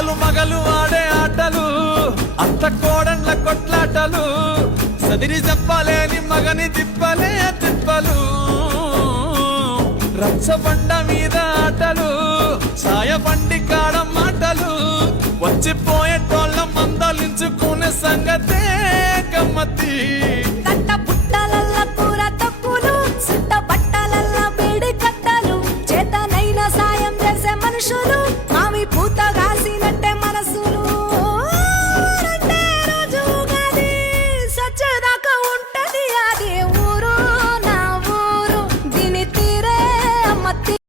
ఆలు మగలు ఆడే ఆటలు, అత్త కోడన్ల కొట్లాటలు, సదిరి చెప్పలేని మగని తిప్పలే తిప్పలు, రచ్చబండ మీద ఆటలు, సాయబండి కాడ మాటలు, వచ్చిపోయేటోళ్ళ మందలించుకునే సంగతే గమ్మతి. కట్ట పుట్టలల్ల కూర తక్కువలు, సుట్ట బట్టలల్ల వేడి కట్టలు, చేతనైన సాయం చేసే మనుషులు,